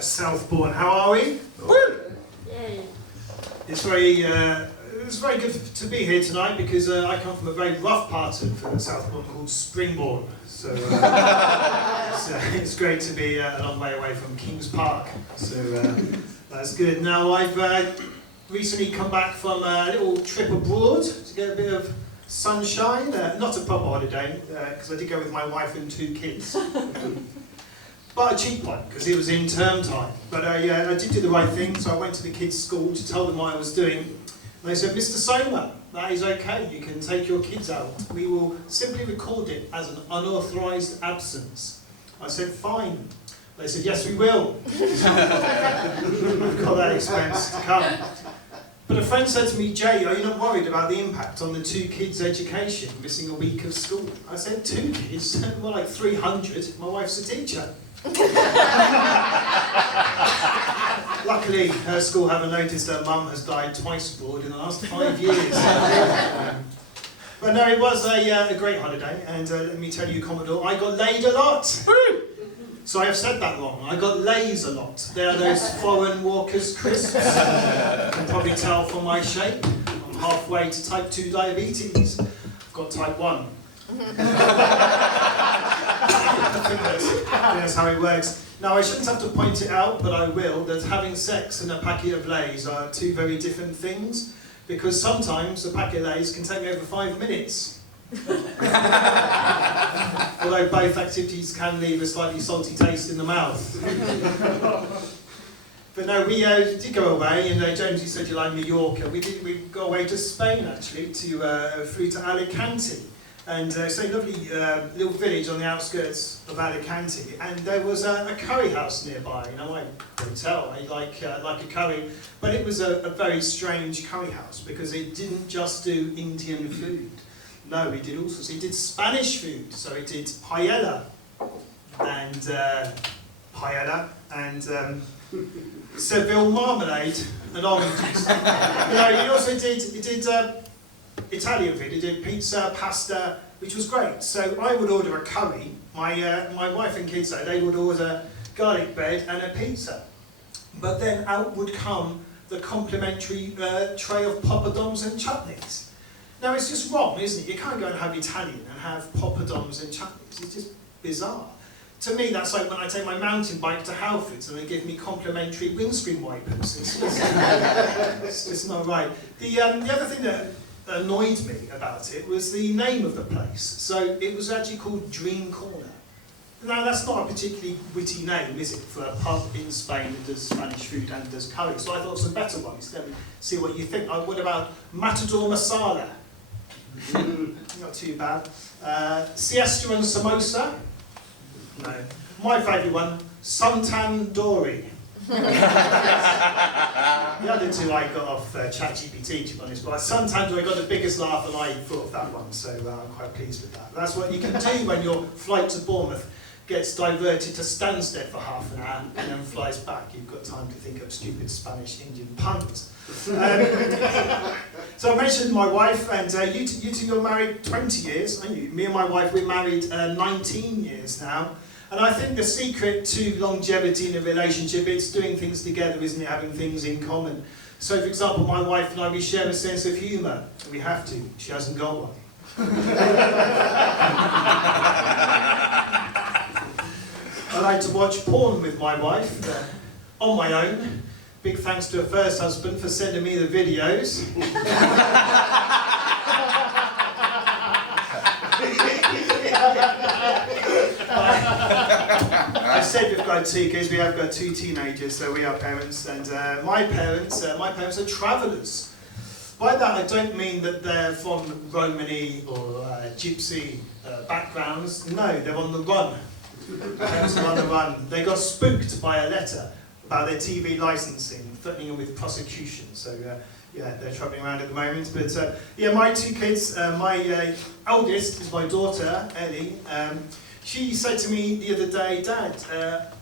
Southbourne. How are we? Woo! It's very good to be here tonight because I come from a very rough part of Southbourne called Springbourne. So it's great to be a long way away from Kings Park. So that's good. Now I've recently come back from a little trip abroad to get a bit of sunshine. Not a proper holiday because I did go with my wife and 2 kids. But a cheap one, because it was in term time. But I did do the right thing, so I went to the kids' school to tell them what I was doing. And they said, Mr. Soma, that is okay, you can take your kids out. We will simply record it as an unauthorised absence. I said, fine. They said, yes, we will. We've got that expense to come. But a friend said to me, Jay, are you not worried about the impact on the 2 kids' education, missing a week of school? I said, 2 kids? More like 300. My wife's a teacher. Luckily, her school haven't noticed her mum has died twice abroad in the last 5 years. But no, it was a great holiday, and let me tell you, Commodore, I got laid a lot. So I have said that wrong. I got lays a lot. They are those foreign Walker's crisps. You can probably tell from my shape. I'm halfway to type 2 diabetes. I've got type 1. That's how it works. Now, I shouldn't have to point it out, but I will, that having sex and a packet of Lays are 2 very different things, because sometimes a packet of Lays can take me over 5 minutes. Although both activities can leave a slightly salty taste in the mouth. But no, we did go away, and Jonesy said you like Mallorca. We got away to Spain, actually, through to Alicante. And it's a lovely little village on the outskirts of Alicante, and there was a curry house nearby. You know, I can tell I like a curry, but it was a very strange curry house because it didn't just do Indian food. No, it did also. So it did Spanish food. So it did paella and Seville marmalade and oranges. It also did Italian food. It did pizza, pasta, which was great. So I would order a curry. My wife and kids they would order garlic bread and a pizza. But then out would come the complimentary tray of poppadoms and chutneys. Now it's just wrong, isn't it? You can't go and have Italian and have poppadoms and chutneys. It's just bizarre. To me, that's like when I take my mountain bike to Halfords and they give me complimentary windscreen wipers. It's just not right. The other thing that annoyed me about it was the name of the place. So it was actually called Dream Corner. Now that's not a particularly witty name, is it, for a pub in Spain that does Spanish food and does curry? So I thought of some better ones. Let me see what you think. What about Matador Masala? Not too bad. Siesta and Samosa? No. My favourite one, Suntan Dory. The other 2 I got off ChatGPT, to be honest, but Suntan Dory got the biggest laugh and I thought of that one, so I'm quite pleased with that. That's what you can do when your flight to Bournemouth gets diverted to Stansted for half an hour and then flies back. You've got time to think of stupid Spanish Indian puns. So I mentioned my wife, and you two are married 20 years, aren't you? Me and my wife, we're married 19 years now. And I think the secret to longevity in a relationship, it's doing things together, isn't it? Having things in common. So, for example, my wife and I, we share a sense of humour. We have to. She hasn't got one. I like to watch porn with my wife on my own. Big thanks to her first husband for sending me the videos. I said we've got 2 kids. We have got 2 teenagers, so we are parents. And my parents are travellers. By that, I don't mean that they're from Romany or Gypsy backgrounds. No, they're on the run. Parents are on the run. They got spooked by a letter about their TV licensing, threatening them with prosecution. So yeah, they're travelling around at the moment. But yeah, my 2 kids. My eldest is my daughter, Ellie. She said to me the other day, Dad,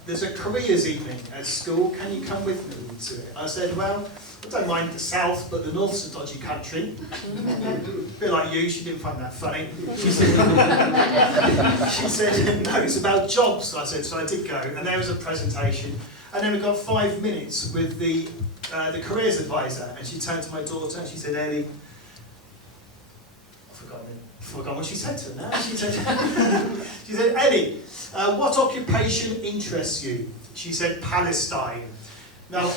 there's a careers evening at school. Can you come with me to it? I said, well, I don't mind the south, but the north's a dodgy country. A bit like you, she didn't find that funny. She said, no, it's about jobs. I said, so I did go, and there was a presentation. And then we got 5 minutes with the careers advisor, and she turned to my daughter and she said, Ellie, I've forgotten what she said to her now. She said, Ellie, what occupation interests you? She said, Palestine. Now,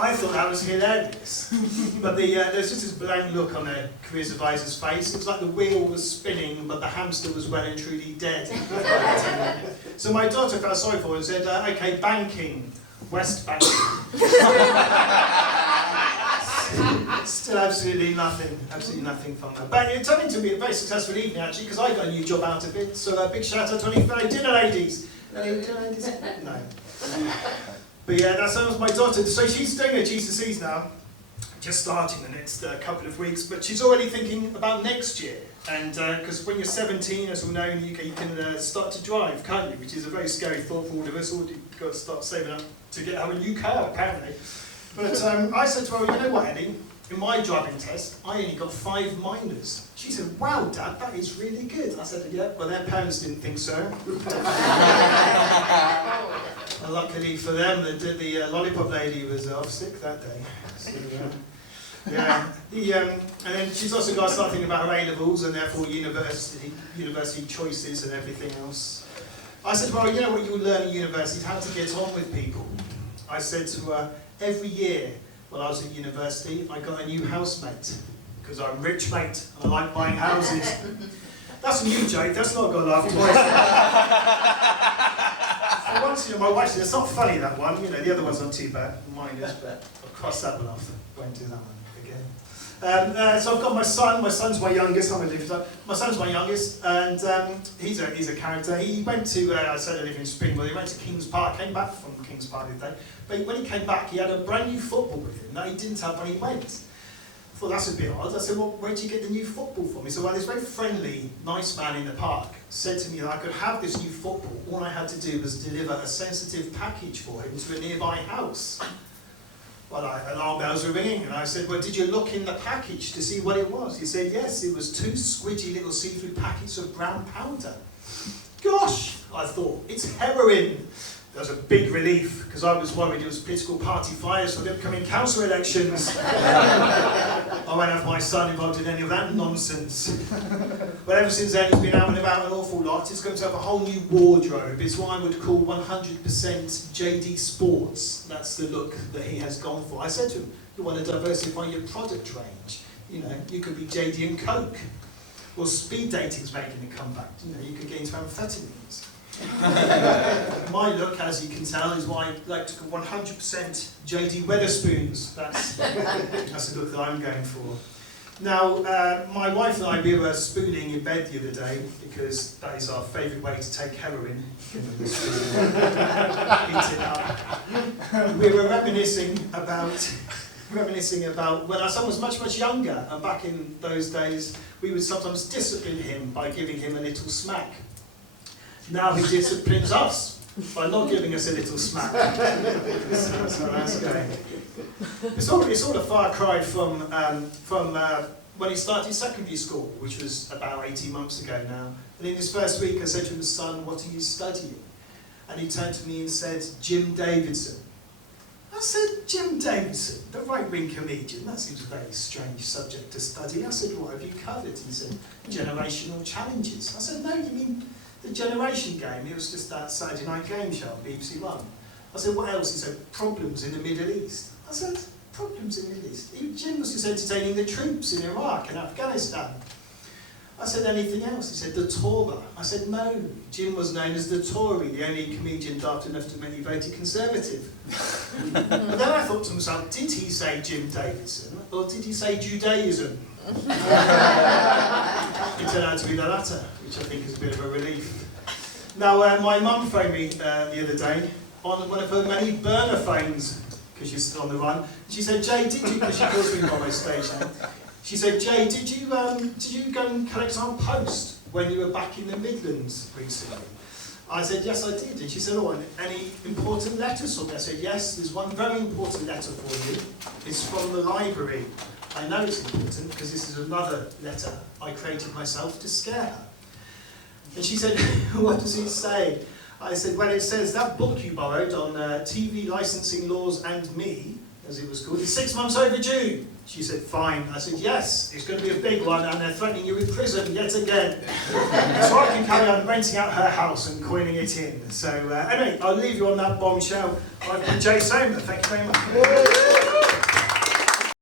I thought that was hilarious. But there's just this blank look on the careers advisor's face. It was like the wheel was spinning, but the hamster was well and truly dead. So my daughter felt sorry for her and said, okay, banking, West Banking. Still absolutely nothing from that. But it turned into be a very successful evening actually, because I got a new job out of it. So a big shout out to any fellow dinner ladies. Any dinner ladies? No. But yeah, that was my daughter. So she's doing her GCSEs now, just starting the next couple of weeks. But she's already thinking about next year. And because when you're 17, as we know in the UK, you can start to drive, can't you? Which is a very scary thought for all of us. You've got to start saving up to get our new car, apparently. But I said to her, you know what, Ellie? In my driving test, I only got 5 minors. She said, wow, Dad, that is really good. I said, yeah, well, their parents didn't think so. Luckily for them, the lollipop lady was off sick that day. So, yeah. And then she's also got to start thinking about her A-levels and therefore university choices and everything else. I said, well, you know what you will learn at university, how to get on with people. I said to her, every year, when I was at university, I got a new housemate, because I'm rich, mate, and I like buying houses. That's a new joke, that's not going to laugh twice. Once, my wife said, it's not funny, that one, the other one's not too bad, mine is, but I'll cross that one off, won't do that one again. So I've got my son's my youngest, my son's my youngest, and he's a character. He went to, I said I live in Springwood, he went to Kings Park, came back from Kings Park the other day, but when he came back, he had a brand new football with him that he didn't have when he went. I thought, that's a bit odd. I said, well, where did you get the new football from? He said, well, this very friendly, nice man in the park said to me that I could have this new football. All I had to do was deliver a sensitive package for him to a nearby house. Well, alarm bells were ringing, and I said, well, did you look in the package to see what it was? He said, yes, it was 2 squidgy little see-through packets of brown powder. Gosh, I thought, it's heroin. There was a big relief, because I was worried it was political party fires for the upcoming council elections. I won't have my son involved in any of that nonsense. But ever since then, he's been out and about an awful lot. He's going to have a whole new wardrobe. It's what I would call 100% JD Sports. That's the look that he has gone for. I said to him, you want to diversify your product range. You could be JD and Coke. Or speed dating's making a comeback. You could get into amphetamines. My look, as you can tell, is what I like to call 100% JD Weatherspoons. That's the look that I'm going for. Now, my wife and I, we were spooning in bed the other day, because that is our favourite way to take heroin. Eat it up. We were reminiscing about when our son was much, much younger, and back in those days, we would sometimes discipline him by giving him a little smack. Now he disciplines us by not giving us a little smack. That's how that's going. It's sort of far cry from when he started secondary school, which was about 18 months ago now. And in his first week, I said to him, son, what are you studying? And he turned to me and said, Jim Davidson. I said, Jim Davidson, the right-wing comedian, that seems a very strange subject to study. I said, what have you covered? He said, generational challenges. I said, no, you mean the generation game? It was just that Saturday night game show on BBC One. I said, what else? He said, problems in the Middle East. I said, problems in the Middle East? Jim was just entertaining the troops in Iraq and Afghanistan. I said, anything else? He said, the Torah. I said, no. Jim was known as the Tory, the only comedian daft enough to make you voted Conservative. But then I thought to myself, did he say Jim Davidson, or did he say Judaism? It turned out to be the latter, which I think is a bit of a relief. Now, my mum phoned me the other day on one of her many burner phones, because she's still on the run. She said, Jay, did you, because she calls me by my stage name, she said, Jay, did you go and collect our post when you were back in the Midlands recently? I said, yes, I did. And she said, oh, any important letters for me? I said, yes, there's one very important letter for you. It's from the library. I know it's important because this is another letter I created myself to scare her. And she said, what does it say? I said, well, it says that book you borrowed on TV licensing laws and me, as it was called, is 6 months overdue. She said, fine. I said, yes, it's going to be a big one, and they're threatening you with prison yet again. So I can carry on renting out her house and coining it in. So anyway, I'll leave you on that bombshell. I've been Jay Somer. Thank you very much.